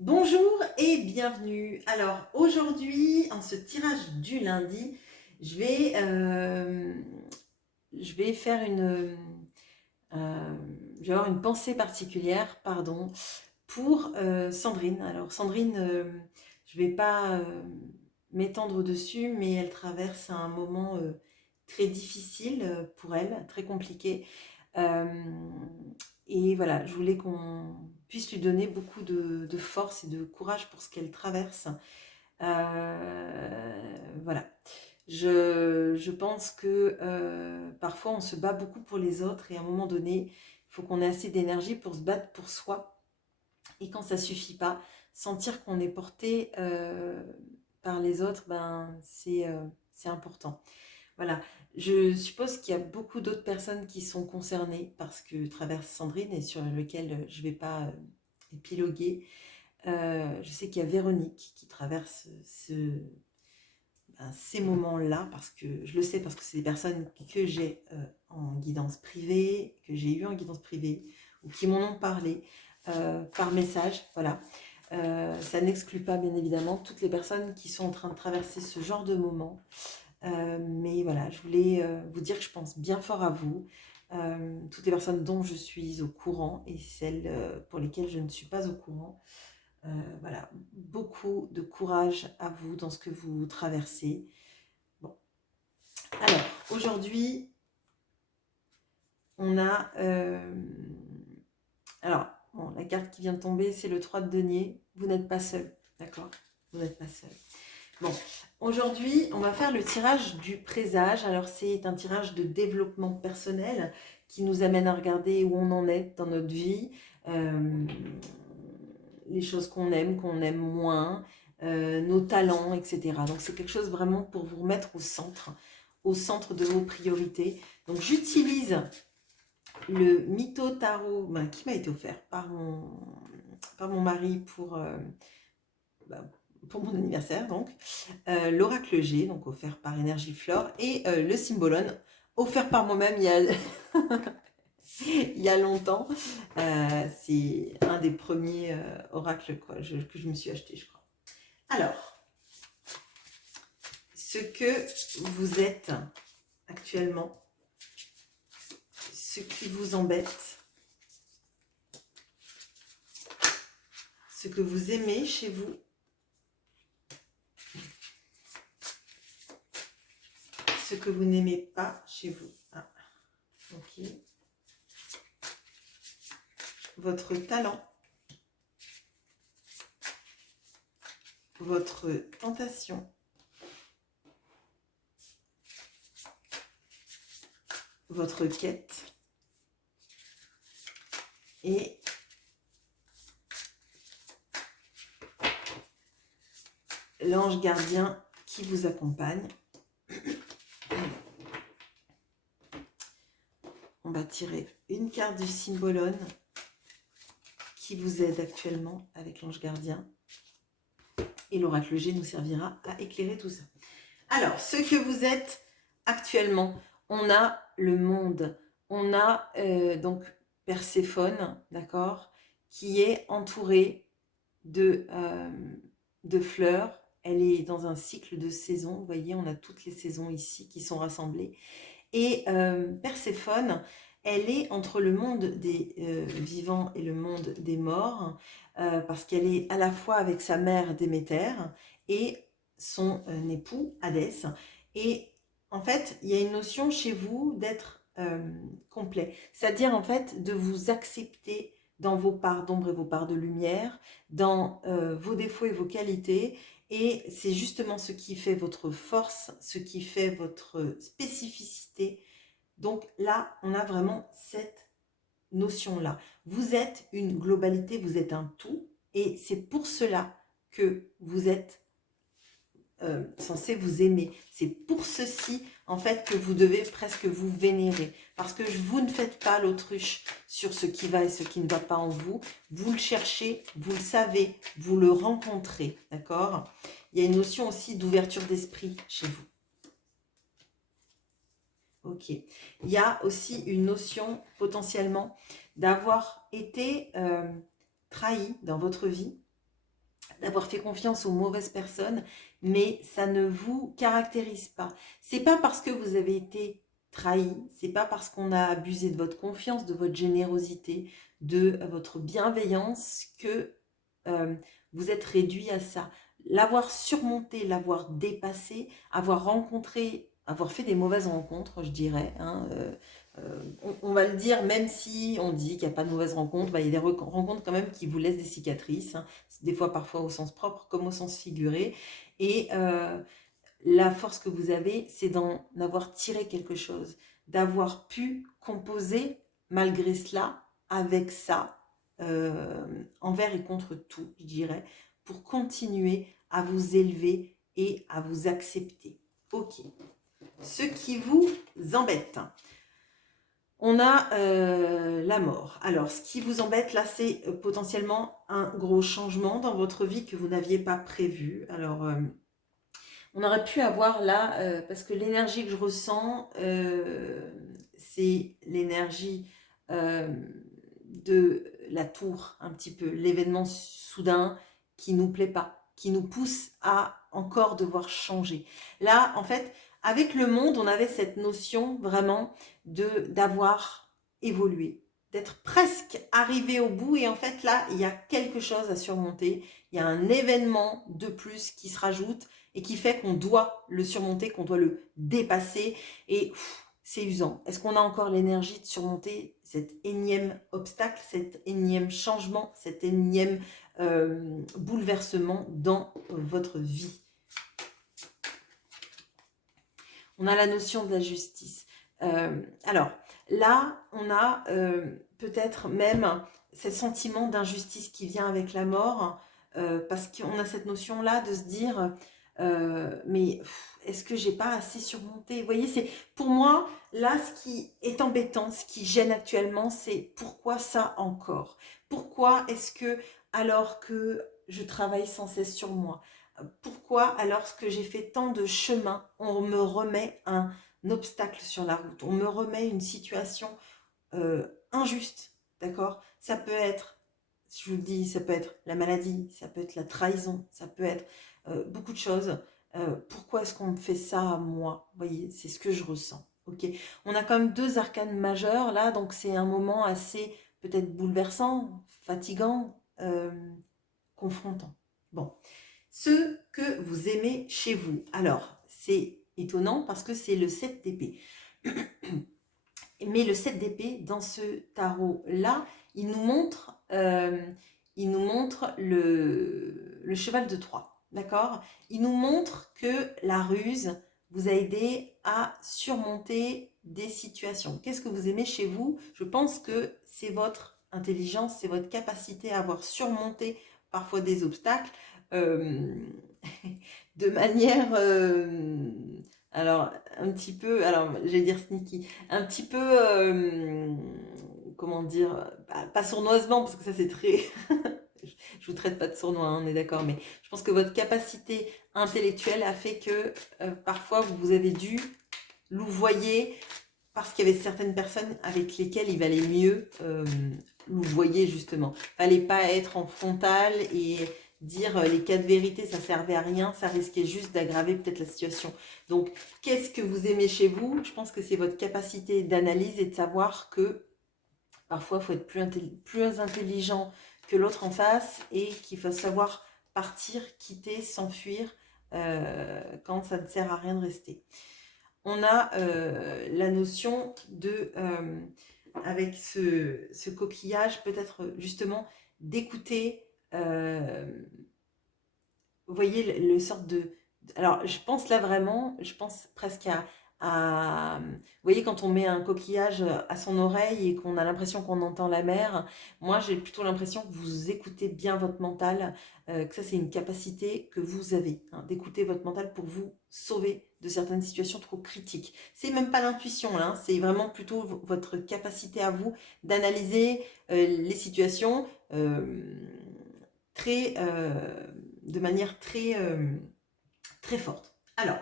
Bonjour et bienvenue. Alors aujourd'hui, en ce tirage du lundi, je vais, euh, je vais faire euh, je vais avoir une pensée particulière, pardon, pour Sandrine. Alors Sandrine, je vais pas m'étendre dessus, mais elle traverse un moment très difficile pour elle, très compliqué. Euh, et voilà, je voulais qu'on puisse lui donner beaucoup de force et de courage pour ce qu'elle traverse. Voilà. Je pense que parfois on se bat beaucoup pour les autres et à un moment donné, il faut qu'on ait assez d'énergie pour se battre pour soi. Et quand ça suffit pas, sentir qu'on est porté par les autres, c'est important. Voilà. Je suppose qu'il y a beaucoup d'autres personnes qui sont concernées par ce que traverse Sandrine et sur lequel je ne vais pas épiloguer. Je sais qu'il y a Véronique qui traverse ces moments-là, parce que je le sais, parce que c'est des personnes que j'ai en guidance privée, que j'ai eu en guidance privée, ou qui m'en ont parlé par message. Voilà. Ça n'exclut pas, bien évidemment, toutes les personnes qui sont en train de traverser ce genre de moment. Mais voilà, je voulais vous dire que je pense bien fort à vous, toutes les personnes dont je suis au courant et celles pour lesquelles je ne suis pas au courant. Voilà, beaucoup de courage à vous dans ce que vous traversez. Bon, alors aujourd'hui, on a... alors, bon, la carte qui vient de tomber, c'est le 3 de denier. Vous n'êtes pas seul, d'accord? Vous n'êtes pas seul. Bon, aujourd'hui, on va faire le tirage du présage. Alors, c'est un tirage de développement personnel qui nous amène à regarder où on en est dans notre vie, euh, les choses qu'on aime moins, nos talents, etc. Donc, c'est quelque chose vraiment pour vous remettre au centre de vos priorités. Donc, j'utilise le Mytho Tarot qui m'a été offert par mon mari bah, pour mon anniversaire, donc l'oracle G, donc offert par Énergie Flore, et le Symbolone, offert par moi-même il y a longtemps. C'est un des premiers oracles que je me suis acheté, je crois. Alors, ce que vous êtes actuellement, ce qui vous embête, ce que vous aimez chez vous, ce que vous n'aimez pas chez vous. Ah, ok. Votre talent, votre tentation, votre quête et l'ange gardien qui vous accompagne. On va tirer une carte du Symbolone qui vous aide actuellement avec l'ange gardien. Et l'oracle G nous servira à éclairer tout ça. Alors, ce que vous êtes actuellement, on a le monde. On a donc Perséphone, d'accord, qui est entourée de fleurs. Elle est dans un cycle de saisons. Vous voyez, on a toutes les saisons ici qui sont rassemblées. Et Perséphone, elle est entre le monde des vivants et le monde des morts, parce qu'elle est à la fois avec sa mère Déméter et son époux Hadès. Et en fait, il y a une notion chez vous d'être complet, c'est-à-dire en fait de vous accepter dans vos parts d'ombre et vos parts de lumière, dans vos défauts et vos qualités. Et c'est justement ce qui fait votre force, ce qui fait votre spécificité. Donc là, on a vraiment cette notion-là. Vous êtes une globalité, vous êtes un tout. Et c'est pour cela que vous êtes censé vous aimer. C'est pour ceci, en fait, que vous devez presque vous vénérer. Parce que vous ne faites pas l'autruche sur ce qui va et ce qui ne va pas en vous. Vous le cherchez, vous le savez, vous le rencontrez. D'accord? Il y a une notion aussi d'ouverture d'esprit chez vous. Ok. Il y a aussi une notion potentiellement d'avoir été trahi dans votre vie d'avoir fait confiance aux mauvaises personnes, mais ça ne vous caractérise pas. C'est pas parce que vous avez été trahi, c'est pas parce qu'on a abusé de votre confiance, de votre générosité, de votre bienveillance que euh, vous êtes réduit à ça. L'avoir surmonté, l'avoir dépassé, avoir rencontré, avoir fait des mauvaises rencontres, je dirais, hein, on va le dire, même si on dit qu'il n'y a pas de mauvaises rencontres, bah, il y a des rencontres quand même qui vous laissent des cicatrices, hein, des fois parfois au sens propre comme au sens figuré. Et la force que vous avez, c'est d'en avoir tiré quelque chose, d'avoir pu composer malgré cela, avec ça, envers et contre tout, je dirais, pour continuer à vous élever et à vous accepter. Ok. Ce qui vous embête. On a la mort. Alors, ce qui vous embête là, c'est potentiellement un gros changement dans votre vie que vous n'aviez pas prévu. Alors, on aurait pu avoir là, parce que l'énergie que je ressens, c'est l'énergie euh, de la tour, un petit peu, l'événement soudain qui nous plaît pas, qui nous pousse à encore devoir changer. Là, en fait, avec le monde, on avait cette notion vraiment d'avoir évolué, d'être presque arrivé au bout, et en fait là, il y a quelque chose à surmonter, il y a un événement de plus qui se rajoute et qui fait qu'on doit le surmonter, qu'on doit le dépasser, et c'est usant. Est-ce qu'on a encore l'énergie de surmonter cet énième obstacle, cet énième changement, cet énième bouleversement dans votre vie? On a la notion de la justice. Alors là, on a peut-être même ce sentiment d'injustice qui vient avec la mort, parce qu'on a cette notion-là de se dire, mais est-ce que j'ai pas assez surmonté? Vous voyez, c'est pour moi, là, ce qui est embêtant, ce qui gêne actuellement, c'est pourquoi ça encore? Pourquoi est-ce que, alors que je travaille sans cesse sur moi, pourquoi, alors que j'ai fait tant de chemin, on me remet un obstacle sur la route, on me remet une situation injuste, d'accord? Ça peut être, je vous le dis, ça peut être la maladie, ça peut être la trahison, ça peut être beaucoup de choses. Pourquoi est-ce qu'on me fait ça à moi? Vous voyez, c'est ce que je ressens. Ok, on a quand même deux arcanes majeures là, donc c'est un moment assez peut-être bouleversant, fatigant, confrontant. Bon, ce que vous aimez chez vous. Alors, c'est étonnant parce que c'est le 7 d'épée. Mais le 7 d'épée, dans ce tarot-là, il nous montre le cheval de Troie. D'accord? Il nous montre que la ruse vous a aidé à surmonter des situations. Qu'est-ce que vous aimez chez vous? Je pense que c'est votre intelligence, c'est votre capacité à avoir surmonté parfois des obstacles euh, de manière, alors un petit peu, alors j'allais dire sneaky, un petit peu, comment dire, pas sournoisement, parce que ça c'est très, je vous traite pas de sournois, hein, on est d'accord, mais je pense que votre capacité intellectuelle a fait que parfois vous avez dû louvoyer parce qu'il y avait certaines personnes avec lesquelles il valait mieux louvoyer justement. Fallait pas être en frontal et dire les quatre vérités, ça servait à rien, ça risquait juste d'aggraver peut-être la situation. Donc, qu'est-ce que vous aimez chez vous? Je pense que c'est votre capacité d'analyse et de savoir que parfois, il faut être plus intelligent que l'autre en face et qu'il faut savoir partir, quitter, s'enfuir quand ça ne sert à rien de rester. On a la notion de, avec ce coquillage, peut-être justement d'écouter, vous voyez, le sort de... Alors, je pense là vraiment, je pense presque vous voyez, quand on met un coquillage à son oreille et qu'on a l'impression qu'on entend la mer, moi j'ai plutôt l'impression que vous écoutez bien votre mental, que ça c'est une capacité que vous avez, hein, d'écouter votre mental pour vous sauver de certaines situations trop critiques. C'est même pas l'intuition là, hein, c'est vraiment plutôt votre capacité à vous d'analyser les situations très, de manière très, très forte. Alors,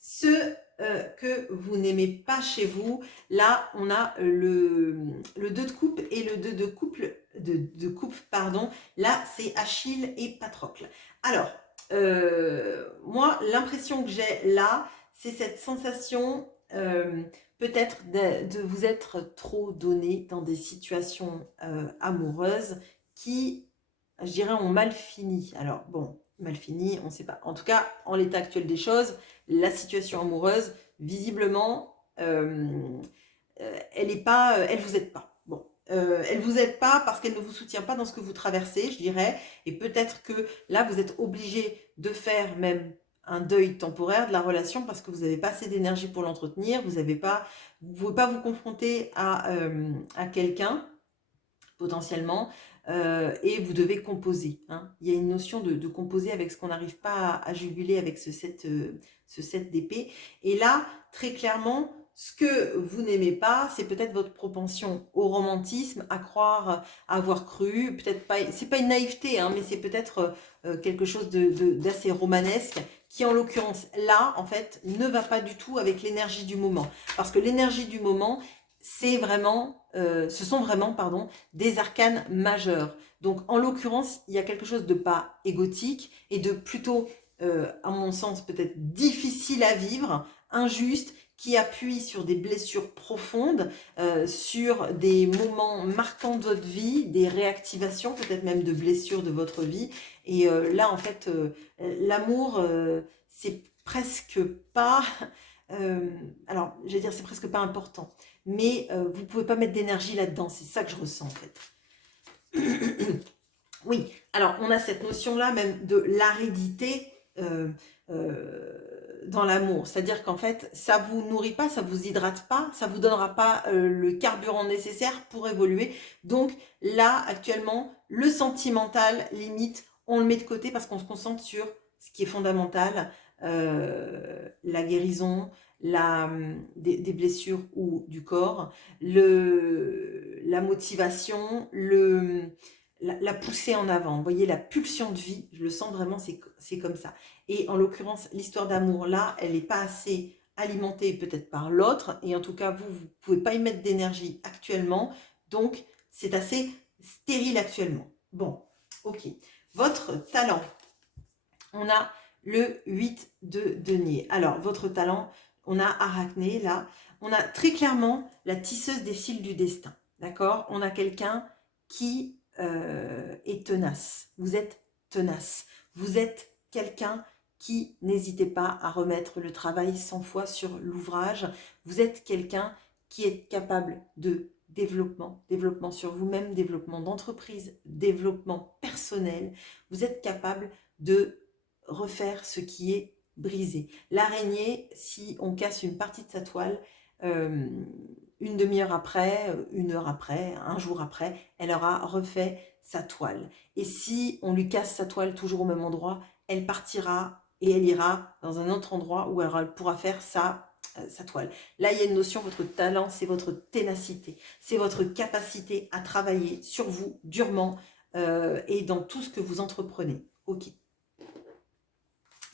ce que vous n'aimez pas chez vous. Là, on a le 2 de coupe et le 2 de coupe, pardon. Là, c'est Achille et Patrocle. Alors, moi, l'impression que j'ai là, c'est cette sensation peut-être de vous être trop donné dans des situations amoureuses qui, je dirais, ont mal fini. Alors, bon, mal fini, on ne sait pas. En tout cas, en l'état actuel des choses, la situation amoureuse, visiblement, elle est pas, elle vous aide pas. Bon, elle vous aide pas parce qu'elle ne vous soutient pas dans ce que vous traversez, je dirais. Et peut-être que là, vous êtes obligé de faire même un deuil temporaire de la relation parce que vous n'avez pas assez d'énergie pour l'entretenir. Vous ne pouvez pas vous confronter à quelqu'un potentiellement, et vous devez composer. Hein. Il y a une notion de composer avec ce qu'on n'arrive pas à juguler avec ce 7 d'épée. Et là, très clairement, ce que vous n'aimez pas, c'est peut-être votre propension au romantisme, à croire, à avoir cru, peut-être pas, c'est pas une naïveté, hein, mais c'est peut-être quelque chose d'assez romanesque, qui en l'occurrence, là, en fait, ne va pas du tout avec l'énergie du moment. Parce que l'énergie du moment, ce sont vraiment, pardon, des arcanes majeurs. Donc, en l'occurrence, il y a quelque chose de pas égotique et de plutôt, à mon sens, peut-être difficile à vivre, injuste, qui appuie sur des blessures profondes, sur des moments marquants de votre vie, des réactivations, peut-être même de blessures de votre vie. Et là, en fait, l'amour, c'est presque pas... alors, je vais dire, c'est presque pas important, mais vous ne pouvez pas mettre d'énergie là-dedans, c'est ça que je ressens en fait. Oui, alors on a cette notion-là même de l'aridité dans l'amour, c'est-à-dire qu'en fait, ça vous nourrit pas, ça vous hydrate pas, ça vous donnera pas le carburant nécessaire pour évoluer. Donc là, actuellement, le sentimental, limite, on le met de côté parce qu'on se concentre sur ce qui est fondamental, la guérison, des blessures ou du corps, la motivation, la poussée en avant. Vous voyez, la pulsion de vie, je le sens vraiment, c'est comme ça. Et en l'occurrence, l'histoire d'amour, là, elle n'est pas assez alimentée peut-être par l'autre. Et en tout cas, vous ne pouvez pas y mettre d'énergie actuellement. Donc, c'est assez stérile actuellement. Bon, ok. Votre talent, on a le 8 de denier. Alors, votre talent, on a Arachné, là. On a très clairement la tisseuse des fils du destin. D'accord? On a quelqu'un qui est tenace. Vous êtes tenace. Vous êtes quelqu'un qui n'hésitez pas à remettre le travail 100 fois sur l'ouvrage. Vous êtes quelqu'un qui est capable de développement sur vous-même, développement d'entreprise, développement personnel. Vous êtes capable de refaire ce qui est brisé. L'araignée, si on casse une partie de sa toile, une demi-heure après, une heure après, un jour après, elle aura refait sa toile. Et si on lui casse sa toile toujours au même endroit, elle partira et elle ira dans un autre endroit où elle pourra faire sa toile. Là, il y a une notion, votre talent, c'est votre ténacité, c'est votre capacité à travailler sur vous durement et dans tout ce que vous entreprenez. Ok.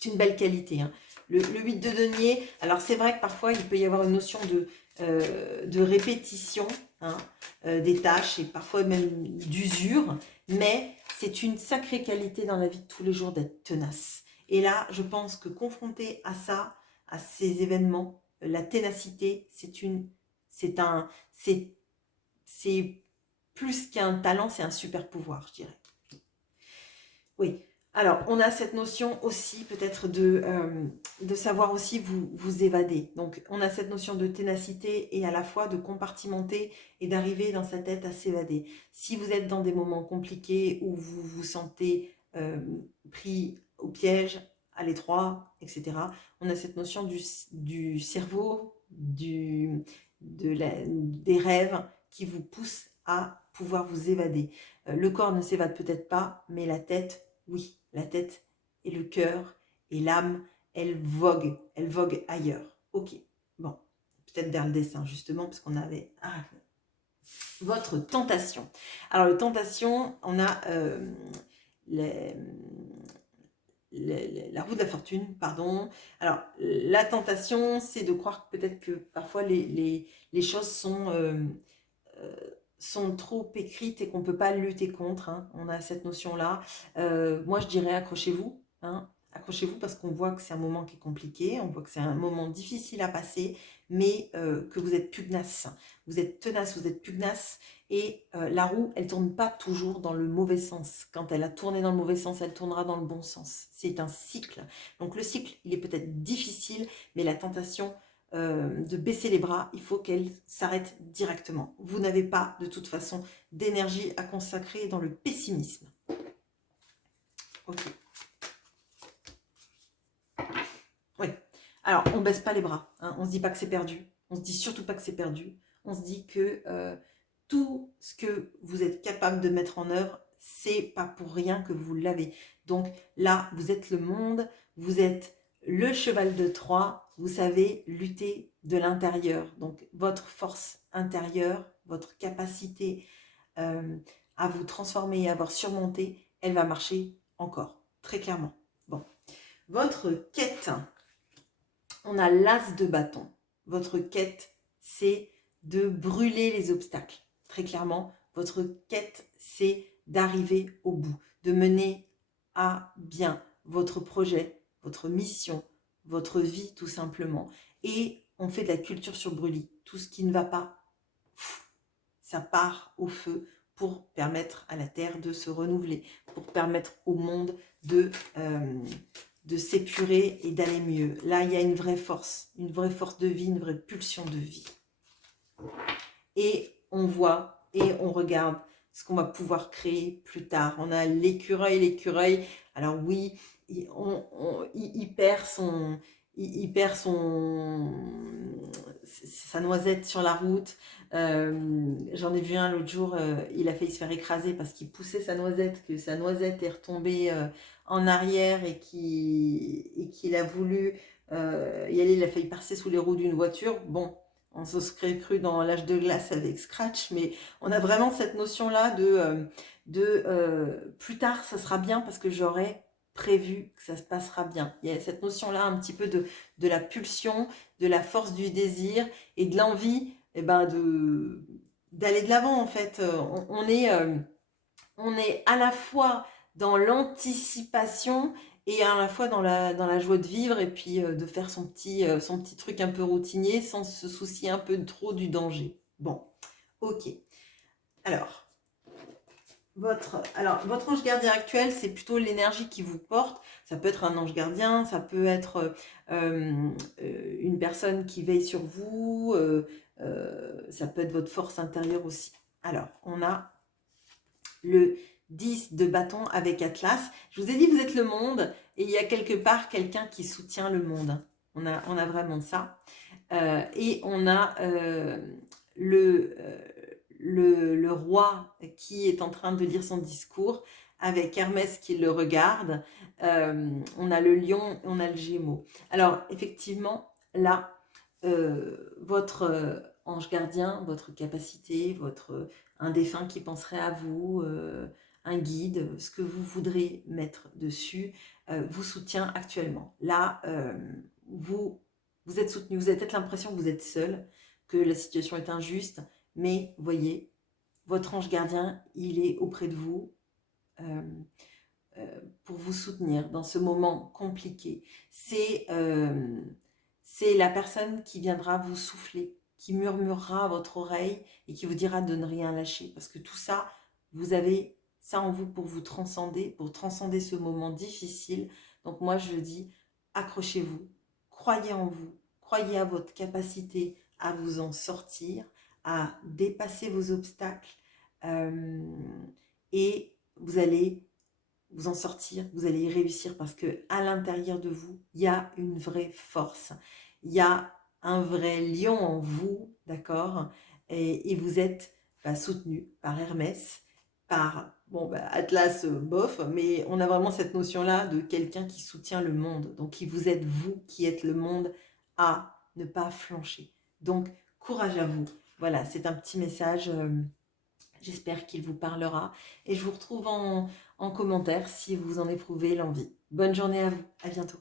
C'est une belle qualité. Hein. Le 8 de denier, alors c'est vrai que parfois il peut y avoir une notion de répétition hein, des tâches et parfois même d'usure, mais c'est une sacrée qualité dans la vie de tous les jours d'être tenace. Et là, je pense que confronté à ça, à ces événements, la ténacité, c'est plus qu'un talent, c'est un super pouvoir, je dirais. Oui. Alors, on a cette notion aussi peut-être de savoir aussi vous évader. Donc, on a cette notion de ténacité et à la fois de compartimenter et d'arriver dans sa tête à s'évader. Si vous êtes dans des moments compliqués où vous vous sentez pris au piège, à l'étroit, etc., on a cette notion du cerveau, des rêves qui vous poussent à pouvoir vous évader. Le corps ne s'évade peut-être pas, mais la tête, oui. La tête et le cœur et l'âme, elles voguent ailleurs. Ok, bon, peut-être vers le dessin justement, parce qu'on avait... Ah, votre tentation. Alors, le tentation, on a la roue de la fortune, pardon. Alors, la tentation, c'est de croire peut-être que parfois les choses euh, sont trop écrites et qu'on ne peut pas lutter contre, hein. On a cette notion-là. Moi, je dirais accrochez-vous, hein. Accrochez-vous parce qu'on voit que c'est un moment qui est compliqué, on voit que c'est un moment difficile à passer, mais que vous êtes pugnace. Vous êtes tenace, vous êtes pugnace. Et la roue, elle tourne pas toujours dans le mauvais sens. Quand elle a tourné dans le mauvais sens, elle tournera dans le bon sens. C'est un cycle. Donc le cycle, il est peut-être difficile, mais la tentation de baisser les bras, il faut qu'elle s'arrête directement. Vous n'avez pas de toute façon d'énergie à consacrer dans le pessimisme. Ok. Oui. Alors, on baisse pas les bras, hein. On se dit pas que c'est perdu. On se dit surtout pas que c'est perdu. On se dit que tout ce que vous êtes capable de mettre en œuvre, c'est pas pour rien que vous l'avez. Donc là, vous êtes le monde, vous êtes le cheval de Troie, vous savez lutter de l'intérieur. Donc votre force intérieure, votre capacité à vous transformer et à avoir surmonté, elle va marcher encore, très clairement. Bon, votre quête, on a l'as de bâton. Votre quête, c'est de brûler les obstacles. Très clairement, votre quête, c'est d'arriver au bout, de mener à bien votre projet, votre mission, votre vie tout simplement. Et on fait de la culture sur brûlis. Tout ce qui ne va pas, ça part au feu pour permettre à la Terre de se renouveler, pour permettre au monde de s'épurer et d'aller mieux. Là, il y a une vraie force de vie, une vraie pulsion de vie. Et on voit et on regarde ce qu'on va pouvoir créer plus tard. On a l'écureuil. Alors oui, il perd sa noisette sur la route. J'en ai vu un l'autre jour, il a failli se faire écraser parce qu'il poussait sa noisette, que sa noisette est retombée en arrière et qu'il a voulu y aller, il a failli passer sous les roues d'une voiture. Bon, on se serait cru dans l'âge de glace avec Scratch, mais on a vraiment cette notion-là de plus tard, ça sera bien parce que j'aurai prévu que ça se passera bien. Il y a cette notion-là un petit peu de la pulsion, de la force du désir et de l'envie d'aller de l'avant en fait. On est à la fois dans l'anticipation et à la fois dans la joie de vivre et puis de faire son petit truc un peu routinier sans se soucier un peu trop du danger. Bon, ok. Alors, votre ange gardien actuel, c'est plutôt l'énergie qui vous porte. Ça peut être un ange gardien, ça peut être une personne qui veille sur vous, ça peut être votre force intérieure aussi. Alors, on a le 10 de bâton avec Atlas. Je vous ai dit, vous êtes le monde et il y a quelque part quelqu'un qui soutient le monde. On a vraiment ça. Et on a le roi qui est en train de lire son discours avec Hermès qui le regarde. On a le lion, on a le gémeau. Alors, effectivement, là, votre ange gardien, votre capacité, un défunt qui penserait à vous, un guide, ce que vous voudrez mettre dessus, vous soutient actuellement. Là, vous êtes soutenu, vous avez peut-être l'impression que vous êtes seul, que la situation est injuste, mais voyez, votre ange gardien, il est auprès de vous euh, pour vous soutenir dans ce moment compliqué. C'est la personne qui viendra vous souffler, qui murmurera à votre oreille et qui vous dira de ne rien lâcher. Parce que tout ça, vous avez ça en vous pour transcender ce moment difficile. Donc moi, je dis, accrochez-vous, croyez en vous, croyez à votre capacité à vous en sortir, à dépasser vos obstacles et vous allez vous en sortir, vous allez y réussir parce que à l'intérieur de vous, il y a une vraie force. Il y a un vrai lion en vous, d'accord? Et vous êtes soutenu par Hermès, par Atlas, bof, mais on a vraiment cette notion-là de quelqu'un qui soutient le monde. Donc, qui vous êtes vous, qui êtes le monde, à ne pas flancher. Donc, courage à vous. Voilà, c'est un petit message. J'espère qu'il vous parlera. Et je vous retrouve en commentaire si vous en éprouvez l'envie. Bonne journée à vous, à bientôt.